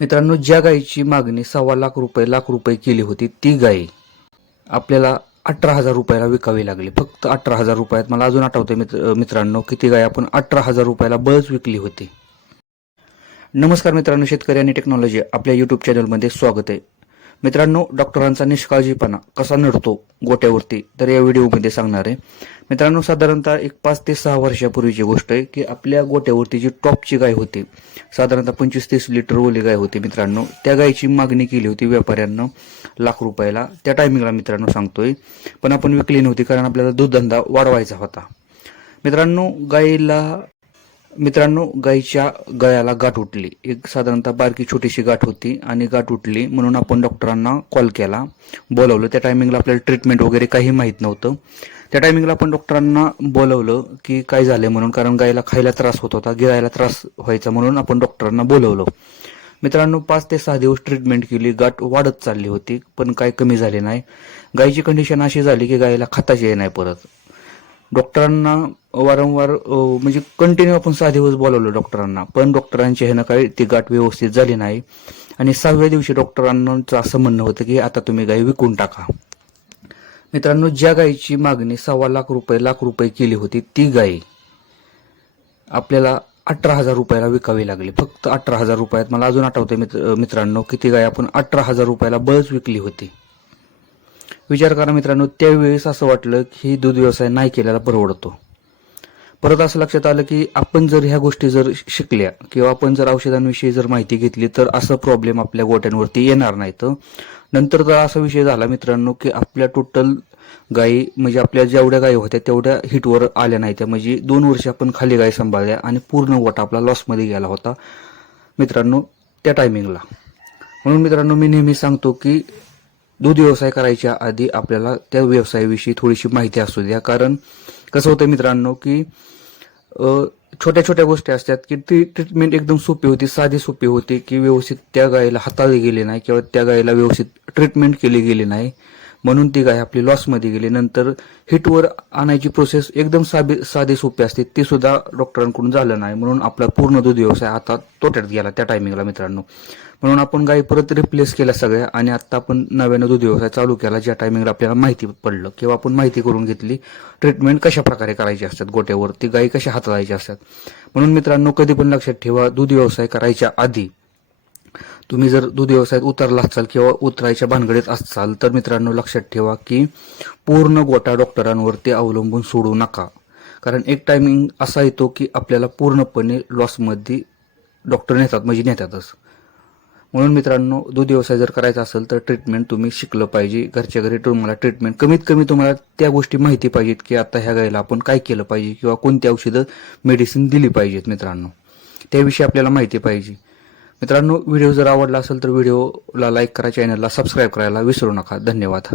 मित्रांनो ज्या गायीची मागणी सव्वा लाख रुपये लाख रुपये केली होती ती गाय आपल्याला अठरा हजार रुपयाला विकावी लागली. फक्त अठरा हजार रुपयात. मला अजून आठवते मित्र मित्रांनो की ती गाय आपण अठरा हजार रुपयाला बळच विकली होती. नमस्कार मित्रांनो शेतकरी आणि टेक्नॉलॉजी आपल्या युट्यूब चॅनलमध्ये स्वागत आहे. मित्रांनो डॉक्टरांचा निष्काळजीपणा कसा नडतो गोट्यावरती तर या व्हिडिओमध्ये सांगणार आहे. मित्रांनो साधारणतः एक पाच ते सहा वर्षापूर्वीची गोष्ट आहे की आपल्या गोट्यावरती जी टॉपची गाय होती साधारणतः पंचवीस तीस लिटर ओली गाय होती मित्रांनो त्या गायची मागणी केली होती व्यापाऱ्यांना लाख रुपयाला. त्या टायमिंगला मित्रांनो सांगतोय पण आपण विकली नव्हती कारण आपल्याला दूधधंदा वाढवायचा होता. मित्रांनो गायीला मित्रांनो गायीच्या गळ्याला गाठ उठली. एक साधारणतः बारकी छोटीशी गाठ होती आणि गाठ उठली म्हणून आपण डॉक्टरांना कॉल केला. बोलवलं. त्या टायमिंगला आपल्याला ट्रीटमेंट वगैरे काही माहीत नव्हतं. त्या टायमिंगला आपण डॉक्टरांना बोलवलं की काय झालं म्हणून कारण गायीला खायला त्रास होत होता गिरायला त्रास व्हायचा म्हणून आपण डॉक्टरांना बोलवलं. मित्रांनो पाच ते सहा दिवस ट्रीटमेंट केली. गाठ वाढत चालली होती पण काय कमी झाले नाही. गायीची कंडिशन अशी झाली की गायीला खाताच येई नाही परत. डॉक्टरांना वारंवार म्हणजे कंटिन्यू आपण सहा दिवस बोलावलं डॉक्टरांना. पण डॉक्टरांच्या ह्यानं काही ती गाठ व्यवस्थित झाली नाही. आणि सहाव्या दिवशी डॉक्टरांचं असं म्हणणं होतं की आता तुम्ही गाय विकून टाका. मित्रांनो ज्या गायीची मागणी सव्वा लाख रुपये लाख रुपये केली होती ती गाय आपल्याला अठरा हजार रुपयाला विकावी लागली. फक्त अठरा हजार रुपयात मला अजून आठवते मित्र मित्रांनो की ती गाय आपण अठरा हजार रुपयाला बळच विकली होती. विचार करा मित्रांनो त्यावेळेस असं वाटलं की दूध व्यवसाय नाही केलेला परवडतो. परत असं लक्षात आलं की आपण जर ह्या गोष्टी जर शिकल्या किंवा आपण जर औषधांविषयी जर माहिती घेतली तर असं प्रॉब्लेम आपल्या गोट्यांवरती येणार नाहीत नंतर तर असा विषय झाला मित्रांनो की आपल्या टोटल गायी म्हणजे आपल्या जेवढ्या गायी होत्या तेवढ्या हिटवर आल्या नाहीत्या म्हणजे दोन वर्ष आपण खाली गाय सांभाळल्या आणि पूर्ण गोटा आपला लॉसमध्ये गेला होता मित्रांनो त्या टायमिंगला म्हणून मित्रांनो मी नेहमी सांगतो की दूध व्यवसाय करायच्या आधी आपल्याला त्या व्यवसायाविषयी थोडीशी माहिती असू द्या. कारण कसं होतं मित्रांनो की छोट्या छोट्या गोष्टी असतात की ती ट्रीटमेंट एकदम सोपी होती साधी सोपी होती की व्यवस्थित त्या गायीला हाताळली गेली नाही किंवा त्या गायीला व्यवस्थित ट्रीटमेंट केली गेली नाही. म्हणून ती गाय आपली लॉसमध्ये गेली. नंतर हिटवर आणायची प्रोसेस एकदम साधी साधी सोपी असते. ते सुद्धा डॉक्टरांकडून झालं नाही. म्हणून आपला पूर्ण दूध व्यवसाय आता तोट्यात गेला त्या टायमिंगला मित्रांनो. म्हणून आपण गायी परत रिप्लेस केल्या सगळ्या आणि आता आपण नव्यानं दूध व्यवसाय चालू केला ज्या टायमिंगला आपल्याला माहिती पडलं किंवा आपण माहिती करून घेतली ट्रीटमेंट कशा प्रकारे करायची असतात गोट्यावर ती गायी कशा हाताळायच्या असतात. म्हणून मित्रांनो कधी पण लक्षात ठेवा दूध व्यवसाय करायच्या आधी तुम्ही जर दूध व्यवसायात उतरला असाल किंवा उतरायच्या भानगडीत असाल तर मित्रांनो लक्षात ठेवा की पूर्ण गोटा डॉक्टरांवरती अवलंबून सोडू नका. कारण एक टायमिंग असा येतो की आपल्याला पूर्णपणे लॉसमध्ये डॉक्टर नेतात म्हणजे नेतातच. म्हणून मित्रांनो दूध व्यवसाय जर करायचा असेल तर ट्रीटमेंट तुम्ही शिकलं पाहिजे. घरच्या घरी तुम्हाला ट्रीटमेंट कमीत कमी तुम्हाला त्या गोष्टी माहिती पाहिजेत की आता ह्या गायला आपण काय केलं पाहिजे किंवा कोणती औषधं मेडिसिन दिली पाहिजेत मित्रांनो. त्याविषयी आपल्याला माहिती पाहिजे. मित्रांनो व्हिडिओ जर आवडला असेल तर व्हिडिओला लाईक करा चॅनलला सबस्क्राईब करायला विसरू नका. धन्यवाद.